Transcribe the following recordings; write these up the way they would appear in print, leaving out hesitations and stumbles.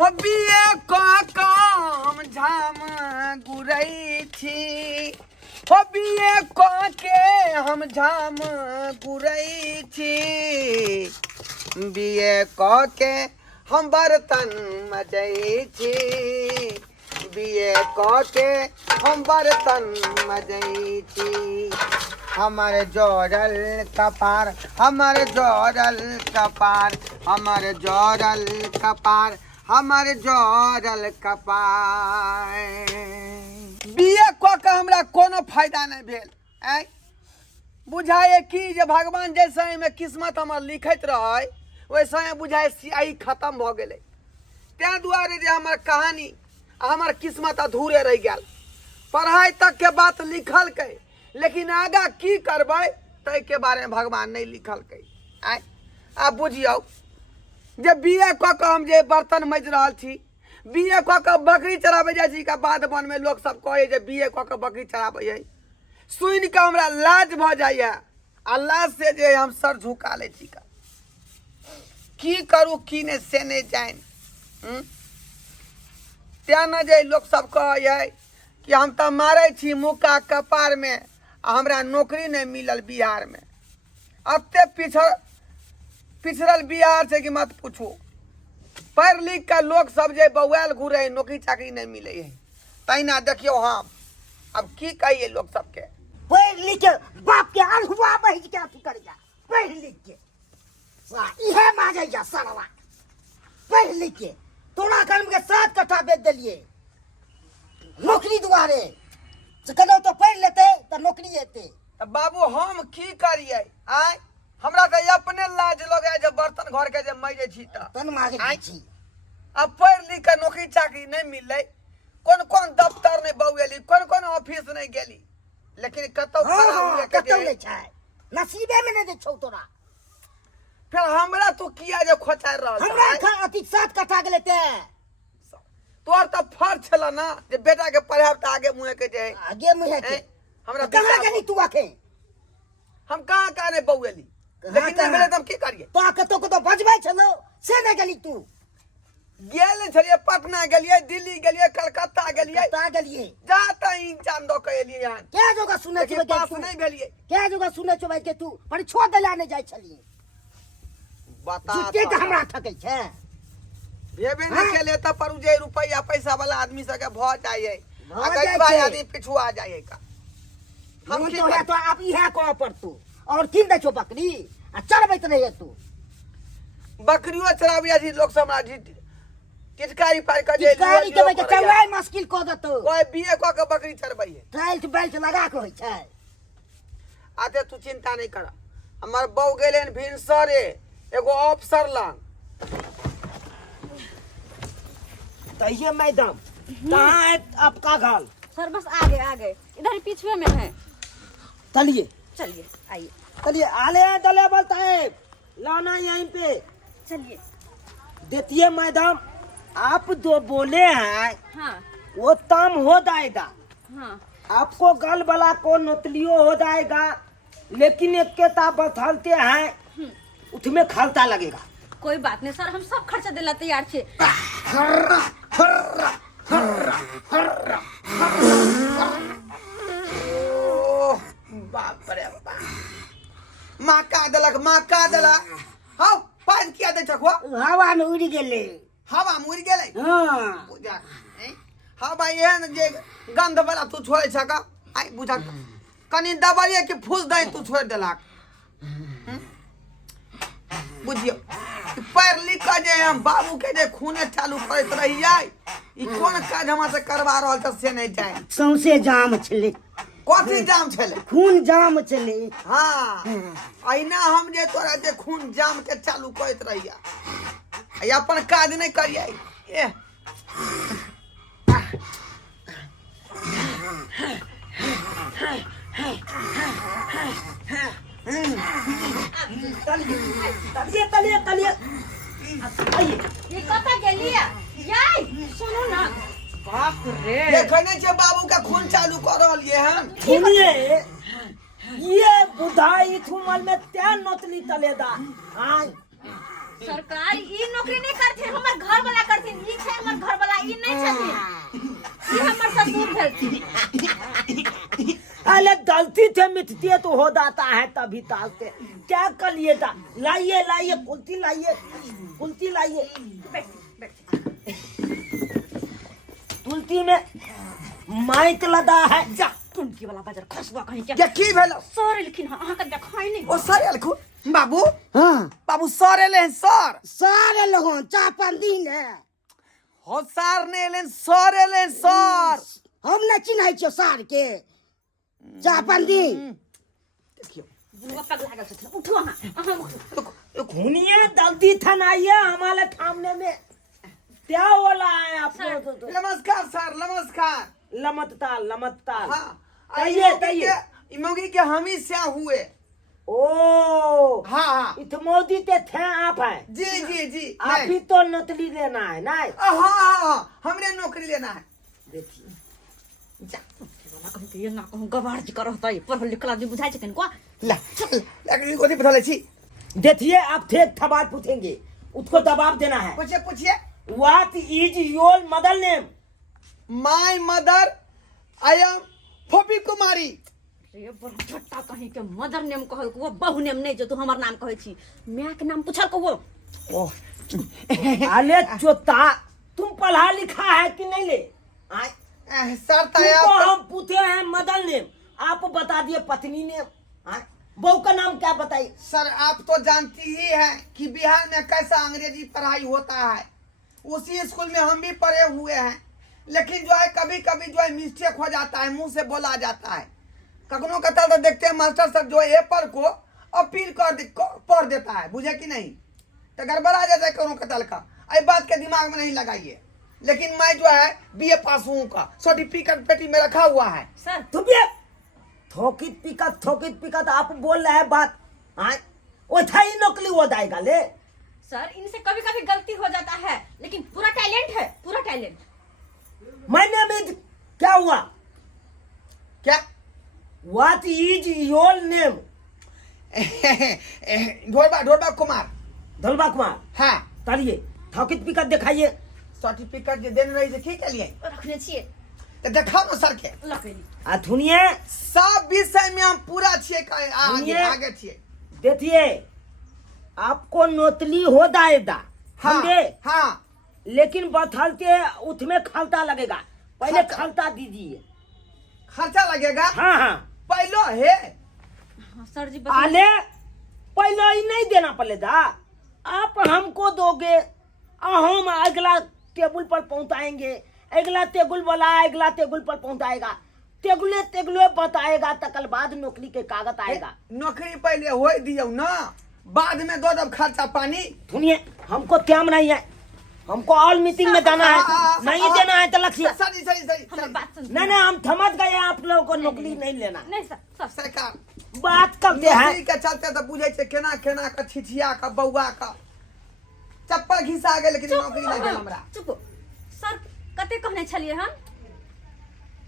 हो बिये को काम झाम गुरई थी हो बिये को के हम झाम गुरई थी बिये को के हम बर्तन मजई थी बिये को के हम बर्तन मजई थी हमारे जोड़ल कपार हमारे जोड़ल कपार हमारे जोड़ल कपार हमारे जोड़ल कपार बिये को के हमरा कोनो फायदा नहीं भेल ऐ बुझाए कि जे भगवान जैसे में किस्मत हमर लिखत रहे वैसे बुझाए सियाही खत्म भ गेले ते दुआरे जे हमर कहानी हमर किस्मत अधूरे रह गेल पढ़ाई तक के बात लिखल के लेकिन आगा की करबै तै के बारे में भगवान नहीं लिखल के आ बुझियो जे बीए क के हम जे बर्तन मज रहल छी बीए क के बकरी चराबे जाइ छी का बाद बन में लोग सब कहे जे बीए क के बकरी चराबे है सुन के हमरा लाज भ जाइए अल्लाह से जे हम सर झुका ले छी का की करू की ने से नहीं जान त्या न जे लोग सब कहे कि हम तो मारे छी मुक्का कपार में हमरा नौकरी नहीं मिलल बिहार में अते पिछड़ल बिहार से कि मत पूछो पढ़ लिख के लोग सब जे बउआल घूरे नौकरी चाकरी नहीं मिले है तैना देखियो हम अब की कहिए लोग सबके पढ़ लिख के बाप के अनहुआ बहिज के अथी कर जा पढ़ लिख के इहे माजे जा सरवा पढ़ लिख के तोरा कर्म के 7 कट्ठा बेच दिलिए नौकरी दुआरे कदो तो पढ़ लेते तो नौकरी हेते बाबू हम की करिए आय हमरा तो अपने लाज लगे जब बर्तन घर के जे मजे छी तन मागे छी अब पढ़ लिख के नौकरी चाकरी नहीं मिले कौन कौन दफ्तर नहीं बउएली कौन कौन ऑफिस नहीं गेली लेकिन कतौ कतौ नहीं छै नसीबे में नहीं दे छौ तोरा फिर हमरा तू किया जे खोचार रहल हमरा अति 7 कट्ठा गेले ते तोर तो फर्ज छला ना जे बेटा के पढ़ाब त आगे मुहे के जे आगे मुहे के हमरा कहां गेली तू आखे हम कहां कहां ने बउएली लेकिन नहीं मिले तुम की करिए तो कतो कतो बजबै छलो से नहीं गेली तू गेल छलिए पटना गेलिए दिल्ली गेलिए कलकत्ता गेलिए जाता इंसान दो के एलिए यहां क्या जोगा सुने के पास नहीं भेलिए क्या जोगा सुने छ भाई के तू पर छोड़ देला नहीं जाय छलिए बता जिते के हमरा ठकै छै भेबे नहीं के लेता पर जे रुपया पैसा वाला आदमी सके भ जाए गरीब आदमी पिछुआ जाए का हम तो है तो आप इहा को पर तू और किन दे छो बकरी आ चरबैत नहीं है तू बकरियो चराबिया जी लोग समाज टिटकारी पार कर जे टिटकारी के के चौलाई मुश्किल को दतो कोई बीए को के बकरी चरबै है ट्रायल बेल्ट लगा के होय छै आते तू चिंता नहीं कर हमर बौ गेलेन भिनसरे एगो अफसर ला तो ये मैडम कहाँ है आपका घर सर बस आगे इधर ही पीछे में है चलिए चलिए आइए चलिए आले दले बोलता है लाना यहीं पे चलिए देतिए मैडम आप जो बोले हैं हाँ वो तम हो जाएगा हाँ आपको गल वाला को नोतलियो हो जाएगा लेकिन एक के ताप बथलते हैं उसमें खर्चा लगेगा कोई बात नहीं सर हम सब खर्चा दिला तैयार छे बाप रे बाप माँ का दलक हां पान किया दे छखवा हवा में उड़ गेले हवा में उड़ गेले हां बुझा हवा एहन जे गंध वाला तू छोड़े छका आई बुझा कनी दबाइए के फूस दई तू छोड़ देलक बुझियो पैर लिख के जे हम बाबू के जे खूने चालू करत रहिए ई कोन काज हमरा से करवा रहल छ से नहीं जाय सौसे जाम छले कथी जाम छले खून जाम छले हां अइना हम जे तोरा जे खून जाम के चालू करत रहिए आई अपन काज नहीं करिए ए तलिए ये कता गेलिया याय सुनो ना बाप रे देखने छे बाबू का खून चालू कर रहलिए हम सुनिए ये बुधाई थुमल में त्या नोतली तलेदा हां सरकार ई नौकरी नहीं करथे हमर घर वाला करथे ई छै धरती। अरे गलती से मिटती है तो हो जाता है तभी तालते। क्या कर लिए था? लाइए लाइए कुल्ती लाइए, कुल्ती लाइए। बैठ बैठ। कुल्ती में माइक लदा है। जा टुनकी वाला बाजार खसवा कहीं क्या। क्या की भेलो? सर लेकिन अहाँ के देखाई नहीं। ओ सर अलखु बाबू, हाँ बाबू सर एले हैं सर। सारे लोगों चापंदी ने हो सर ने एले हैं, सर एले हैं, सर। हम न चिन्है छियो सार के चापंदी। देखियो बुलवा पग लागल छथिन। उठो अहाँ उठो। हुनिया दल्दी थनाइए हमारे सामने में क्या बोला है आप लोग? तो नमस्कार सर, नमस्कार। लमतताल लमतताल। हाँ कहिए कहिए। इमोगी के हम ही से हुए। ओ हाँ हाँ इतमोदी ते थे आप है। जी जी जी। आप ही तो नतली लेना है ना। हाँ हाँ हाँ हमने नौकरी लेना है। देखिए जा वाला कहीं के ना कहूं गवार जी करत है। पढ़ल लिखल आदमी बुझाई छथिन को। ला लकड़ी को बता ले छी। देखिए आप थे सवाल पूछेंगे उसको जवाब देना है। पूछिए पूछिए। What is your mother name? My mother I am Phopi Kumari. रे बड़ छोटा कहीं के मदर नेम कहल को बहू नेम नहीं जो तू हमर नाम कहै छी। मां के नाम पूछल को वो। ओह अरे चोता तुम पढ़ा लिखा है कि नहीं ले? सर तुमको तया हम पूछे हैं मदर नेम, आप बता दिए पत्नी नेम। बहू का नाम क्या बताइए? सर आप तो जानती ही हैं कि बिहार में कैसा अंग्रेजी पढ़ाई होता है। उसी स्कूल में हम भी पढ़े हुए हैं, लेकिन जो है कभी कभी जो है मिस्टेक हो जाता है, मुंह से बोला जाता है। कखनो कतल तो देखते हैं मास्टर सर जो है पर को अपील पढ़ देता है, बुझे कि नहीं, तो गड़बड़ा जाता है कखनो कतल का। इस बात के दिमाग में नहीं लगाइए। लेकिन मैं जो है बीए पास हूँ का सर्टिफिकेट पेटी में रखा हुआ है। सर तुम ये थोकित पिकत आप बोल रहे हैं बात। वो था ही नकली हो जाएगा ले। सर इनसे कभी कभी गलती हो जाता है, लेकिन पूरा टैलेंट है, पूरा टैलेंट। मैंने भी क्या हुआ? क्या what is your name? Dholba Kumar. Dhalba Kumar. हाँ चलिए थोकित पिकत दिखाइए। सर्टिफिकेट जो देने रही देखिए के लिए रखने छिए तो दिखाओ ना सर के। लकड़ी। सुनिए सब विषय में हम पूरा छिए आगे सुनिए। आगे छिए। देखिए आपको नोतली हो जाएगा हाँ समझे? हाँ लेकिन बथलते उसमें खलता लगेगा। पहले खलता दीजिए। खर्चा लगेगा। हाँ हाँ पहलो है हाँ, सर जी बता। आले पहले ही नहीं देना पड़ेगा। आप हमको दोगे, हम अगला टेबल पर पहुंचाएंगे। अगला टेबल वाला अगला टेबल पर पहुंचाएगा। टेबुले बताएगा, तकल बाद नौकरी के कागज आएगा। नौकरी पहले हो दियो ना, बाद में दो दब खर्चा पानी। सुनिए हमको टाइम नहीं है, हमको और मीटिंग में जाना है। नहीं देना है तो लक्ष्य। सही सही सही हमारी सही। बात सुन। नहीं हम समझ गए आप लोगों को नौकरी नहीं लेना। नहीं सर सर सरकार बात करते नौकरी हैं। के चलते तो बुझे छे केना केना का छिछिया का बौआ का चप्पल घिसा गए, लेकिन नौकरी नहीं भेल हमरा। चुप। सर कते कहने छलिए हम?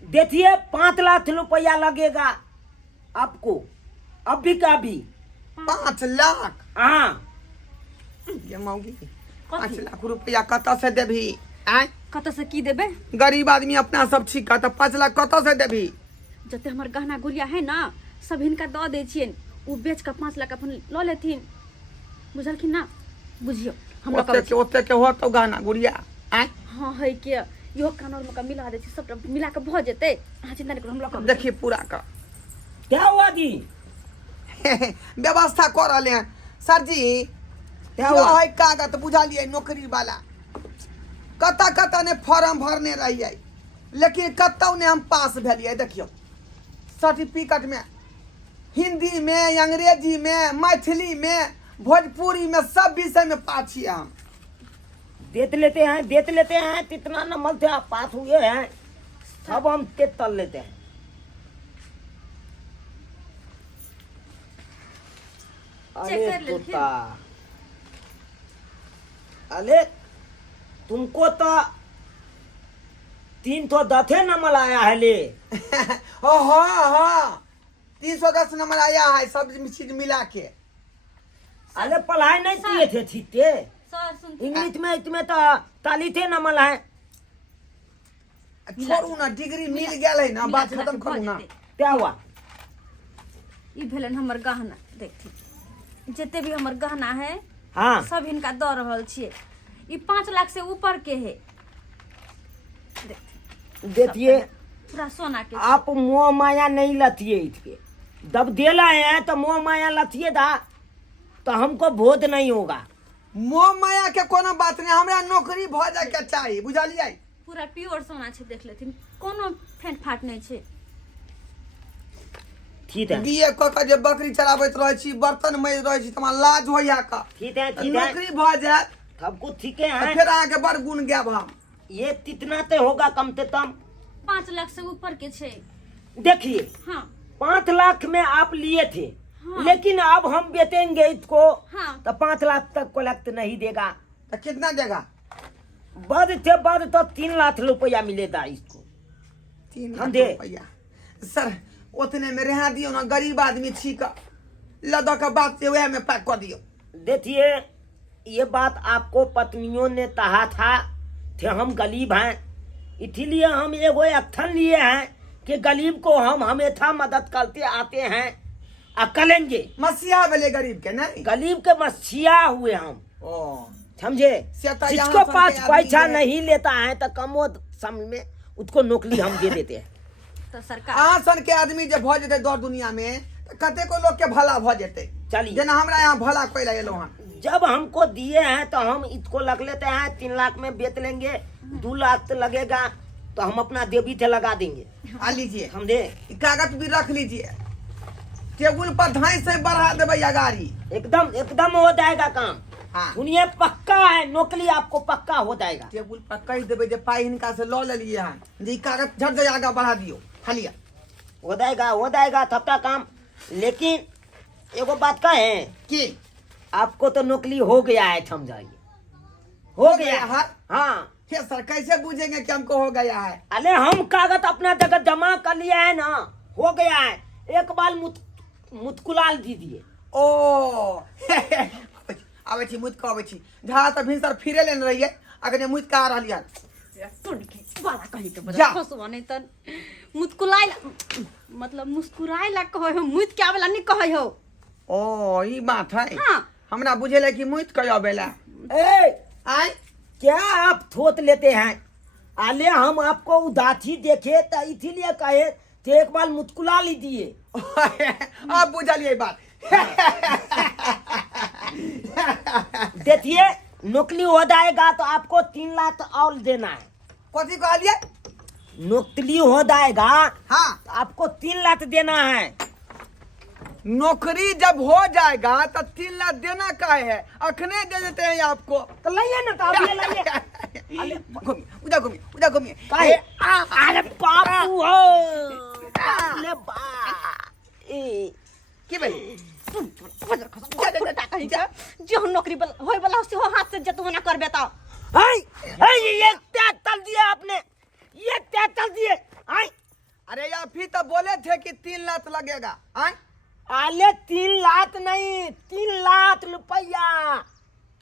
देखिए 5 लाख रुपया लगेगा आपको अभी का अभी। 5 लाख? हाँ ये मौगी 5 कथी? लाख रुपया कतऽ से देबी? आय कत से की देबे? गरीब आदमी अपना सब ठीक का, तो 5 लाख कतऽ से देबी? जते हमर गहना गुड़िया है ना, सब हिनका दऽ दै छियन। वो बेच कर 5 लाख अपन लऽ लेथिन। बुझलखिन ना? बुझियो हम लोग ओते के हो तो गाना गुड़िया। आय हाँ है के यो कानून में का मिला दे छी, सबटा मिला के भ जेते। अहाँ चिंता नहीं करू, हम लोग देखिए पूरा का क्या हुआ जी? व्यवस्था कर रहे हैं सर जी। क्या जो हुआ? है कागज बुझा लिए नौकरी वाला, कता कता ने फॉर्म भरने रहिए, लेकिन कतौ ने हम पास भेलिए। देखियो सर्टिफिकेट में हिंदी में, अंग्रेजी में, मैथिली में, भोजपुरी में, सब विषय में पास छिए हम। देख लेते हैं कितना नंबर से आप पास हुए हैं, सब हम चेक कर लेते हैं। चेक अरे कर लेते हैं। तोता, अरे तुमको तो 310 नंबर आया है ले। हाँ 310 नंबर आया है सब चीज मिला के। अरे पढ़ाई नहीं किए थे ठीक थे? सर सुन। इंग्लिश में इसमें तो 40 नंबर है। छोड़ू ना, डिग्री मिल गया है ना, बात खत्म करू ना। क्या हुआ? ई भेलन हमर गहना, देखी जितने भी हमर गहना है हाँ सब इनका दऽ रहल छियै। ई 5 लाख से ऊपर के है। देखिए पूरा सोना के। आप मोह माया नहीं लथिए इसके, जब देला है तो मोह माया लथिए दा तो हमको बोध नहीं होगा। मोह माया के कोनो बात नहीं, हमरा नौकरी भ जाए के चाहिए, बुझलियै? पूरा प्योर सोना छै, देख लेथिन, कोनो फेंट फाट नहीं छै। ठीक है बीए क के जे बकरी चराबैत रहै छी, बर्तन मज रहै छी, तमा लाज होइया का? ठीक है ठीक है, नौकरी भ जाए सब कुछ ठीक है। फिर आगे बड़ गुण गायब हम। ये कितना ते होगा कम से कम? 5 लाख से ऊपर के छै। देखिए हाँ 5 लाख में आप लिए थे, हाँ। लेकिन अब हम बेचेंगे इसको हाँ तो 5 लाख तक कलेक्ट नहीं देगा। तो कितना देगा? बद से बद तो 3 लाख रुपया मिलेगा इसको। 3 हम लाख दे। रुपया। सर उतने में रहा दियो ना, गरीब आदमी छी का, लदो का बात से वह में पैक कर दियो। देखिए ये बात आपको पत्नियों ने कहा था कि हम गरीब हैं, इसीलिए हम एगो एक्शन लिए हैं कि गरीब को हम हमेशा मदद करते आते हैं और करेंगे। मसीहा भेले गरीब के नहीं? गरीब के मसीहा हुए हम, ओ समझे? से तो यहाँ जिसको सन पास के आदमी पैसा है। नहीं लेता है तो कम समय में उसको नौकरी हम दे देते हैं। तो सरकार आसन के आदमी जब भ जेते दौड़ दुनिया में, तो कते को लोग के भला भ जेते। चलिए जेना हमरा यहाँ भला कोई लगेलो हन। जब हमको दिए हैं तो हम इसको लग लेते हैं, 3 लाख में बेच लेंगे, 2 लाख तो लगेगा तो हम अपना देवी थे लगा देंगे। आ लीजिए, समझे? ई कागज भी रख लीजिए, टेबुल पर धाई से बढ़ा देबै गाड़ी। एकदम एकदम हो जाएगा काम। हाँ सुनिए पक्का है, नौकरी आपको पक्का हो जाएगा। टेबुल पर कह देबै जे पाई हिनका से लऽ लेलिए हन, जे ई कागज झट से आगा बढ़ा दियो, खालिया हो जाएगा तब तक काम। लेकिन एगो बात का है, की आपको तो नौकरी हो गया है, समझाइए हो गया है। है? हाँ हे सर कैसे बुझेंगे कि हमको हो गया है? अरे हम कागज अपना जगह जमा कर लिया है ना, हो गया है। एक बार मुस्कुराल दीजिए। ओ आबै छी मुद के आबै छी, झा त भिनसर फिरे लेने रहिए, अगर मुद के आ रहली हन। सुन के बाला कही के जा। बजा फसवा नहीं त मुस्कुराई मतलब मुस्कुराई ला कहे हो, मुद के आवेला नहीं कहे हो। ओ ई बात है। हाँ हमरा बुझेला कि मुद के आवेला। ए आय क्या आप थोत लेते हैं? आले हम आपको उदासी देखे तो इसीलिए कहे कि एक बार मुस्कुरा लीजिए। आप बुझलिए बात। देखिए नौकरी हो जाएगा तो आपको 3 लाख और देना है। कथी कहलिए? नौकरी हो जाएगा हाँ तो आपको 3 लाख देना है। नौकरी जब हो जाएगा तो 3 लाख देना का है, अखने दे देते हैं आपको। तो लाइए ना, तो आप ये लाइए। घूमिए उधर घूमिए। काहे? अरे बापू हो, अरे बा ए की भेल? जो नौकरी होय वाला हो हाथ से जतवा ना करबे त ये क्या तल दिया आपने, ये क्या तल दिए? अरे यार फिर तो बोले थे कि 3 लाख लगेगा। आय आले 3 लाख नहीं, 3 लाख रुपया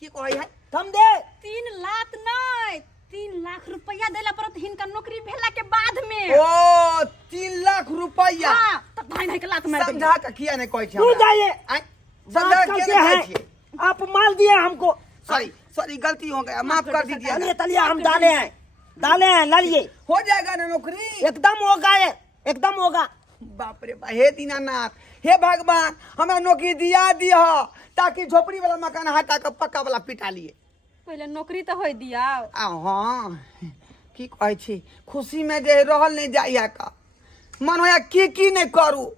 की कहै है? समझे? 3 लाख नहीं, 3 लाख रुपया देला परत हिनका नौकरी भेला के बाद में। ओ 3 लाख रुपया। हां त भाई नहीं के लात मार दे। समझा के किया नहीं कहै छै? तू जाइए, आय समझा बात के करते नहीं कहै हैं। छियै? आप माल दिए हमको। सॉरी गलती हो गया, माफ कर दीजिए। चलिए हम डाले हैं लालिए। हो जाएगा ना नौकरी? एकदम होगा, ये एकदम होगा। बाप रे बा, हे दीनानाथ, हे भगवान, हमरा नौकरी दिया दिया ताकि झोपड़ी वाला मकान हटा के पक्का वाला पिटा लिए। पहले नौकरी तो होय दिया। हाँ की कहै छी, खुशी में जे रहल नहीं जाइया का, मन होया की नहीं करू।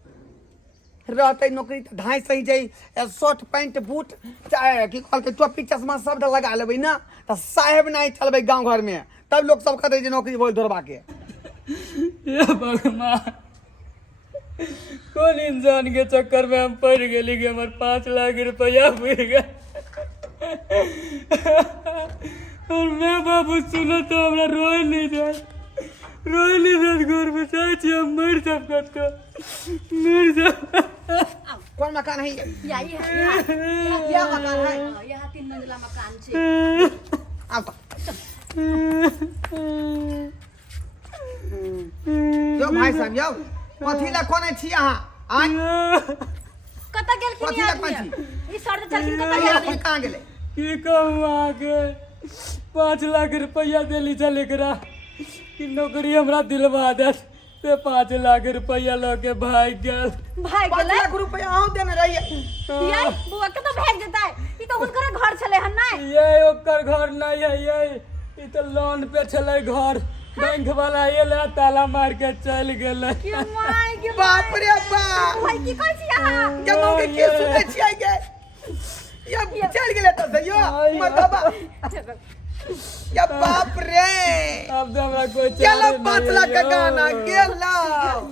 रहते नौकरी तो ढाई सही जाई, शर्ट पैंट बूट चाहे की कहल के टोपी चश्मा सब लगा लेबै ना, तो साहेब नहीं चलबै गांव घर में, तब लोग सब कहते नौकरी बोल दौड़बा के। ये भगवान, कौन इंसान के चक्कर में हम पड़ गए कि हमारे 5 लाख रुपया बुड़ गए। और मैं बाबू सुनो तो हमरा रोए नहीं जाए घर में चाची हम मर सब करता मर जा। कौन मकान है ये? या मकान है। यहाँ 3 मंजिला मकान छे। आओ तो। भाई साहब यौ कथी ला कोने छी अहाँ आय कतऽ गेलखिन कथी ई ला आदमी? कोन ई सर चलखिन कतऽ छी गेलखिन? कहाँ गेले की कहूँ अहाँके 5 लाख रुपया देली छल एकरा कि नौकरी हमरा दिलवा देत से 5 लाख रुपया लऽ के भाग गेल। भाग 5 गेलै? लाख रुपया अहूँ देने रहिए ये बुआ कतऽ भाग जेतै? ई तऽ हुनकर घर छलै हन नै? ये ओकर घर नहीं है ये ई तो लोन पे छले घर बैंक वाला ये ले ताला मार के चल गेले। के माय के बाप रे बाप भाई की कहै छी अहाँ? जमो के की सुनै छियै गे ये चल गेले त से यो मतलब या बाप रे अब तो हमरा कोई चलो 5 लाख का गाना गेला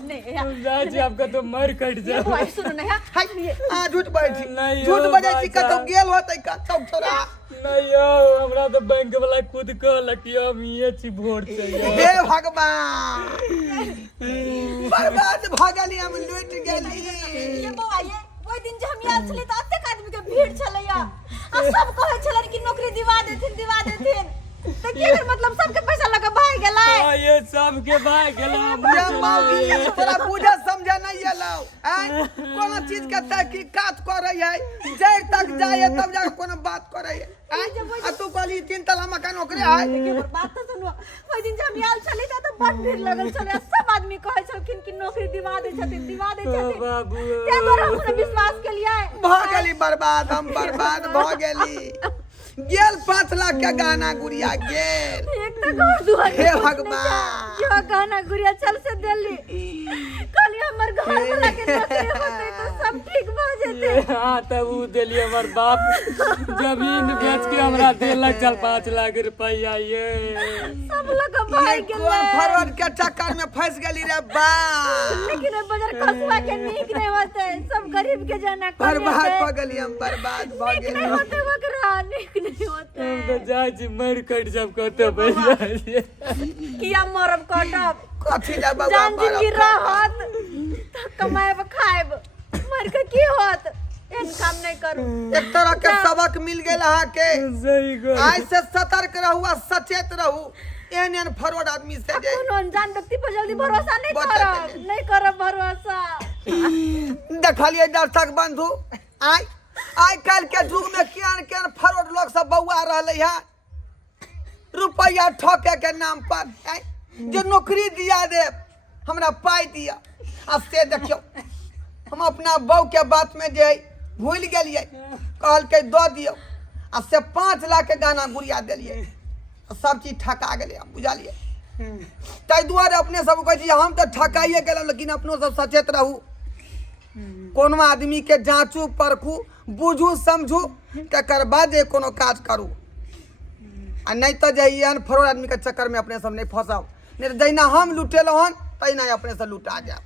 नहीं यार, जाय छी आपका तो मर कट ये जाए। भाई सुनो ना यार। हाय आ झूठ बैठी नहीं झूठ हो बजे भाई छी कतौ साहब। गेल होतै कतौ छोरा नहीं यो हमरा तो बैंक वाला खुद कहलक कि हम ये छी वोट चाहिए। हे भगवान बर्बाद भ गेली हम लूट गेली ये बौआ ये ओइ दिन जे हम आयल छलै तऽ अतेक आदमी के भीड़ छलैया आ सब कहै छलन कि नौकरी दिवा देथिन तऽ की एकर मतलब सबके पैसा लगा भाग गेलै? हाँ ये सब के भाग गेला या मौगी तोरा बुझे समझे नहीं एलौ हैं कोनो चीज के तहकीकात करे है जड़ तक जाए तब जाके कोनो बात करे है आ तू कहली 3 तला मकान नौकरी है एकर बात तो सुनो। ओइ दिन जे हम आयल छलै तऽ बड़ भीड़ लगल छलै सब आदमी कहै छलखिन कि नौकरी दिवा दै छथिन बाबू तै दुआरे हम विश्वास केलियै। भ गेली बर्बाद हम बर्बाद भ गेली गेल 5 लाख के गाना गुड़िया गेल एक तो घर दुआर हे भगवान यो गाना गुड़िया चल से दिल्ली कहली हमर घर वाला के नौकरी होते तो सब ठीक भ जेते। हाँ तब उ देली हमर बाप जमीन बेच के हमरा देलक चल 5 लाख रुपया ये सब लोग भाग ये गेलै। कौन फरवरी के चक्कर में फंस गेली रे बा लेकिन ए बाजार कसुआ के नीक नहीं होते सब गरीब के जाना बर्बाद भ गेली हम बर्बाद भ नहीं गेली होते वकरा नीक नहीं होते। हम तो जाय छी मर कट जब कते पैसा ये किया मरब कटब कथी ला बाबा जान जिंदगी रहत त कमाएब खाएब मर के की होत एहन काम नहीं करू। एक तरह के सबक मिल गेल अहाँ के सही गो आज से सतर्क रहू आ सचेत रहू एहन फरवर्ड आदमी से जे कोनो अनजान व्यक्ति पर जल्दी भरोसा नहीं बता करब देले। नहीं करब भरोसा। देखलिए दर्शक बंधु आई काल के युग में केहन फरवर्ड लोग सब बौआ रहले है रुपया ठके के नाम पर जे नौकरी दिया दे हमरा पाई दिया आ से देखियो हम अपना बहू के बात में जे भूल गेलिए कहल के दो दियो आ से 5 लाख के गाना गुड़िया दिलिए सब चीज ठका गेले हम बुझलिए ताहि दुआरे अपने सब कहै छी हम तो ठकाइए गेलहुँ लेकिन अपनो सब सचेत रहू कोनो आदमी के जांचू परखू बुझू समझू तकर बाद जे कोनो काज करू आ नहीं तो जे एहन फरोड आदमी के चक्कर में अपने सब नहीं फंसाओ नहीं तो जहिना हम लुटेलहुँ हन तहिना अपने से लुटा जाए।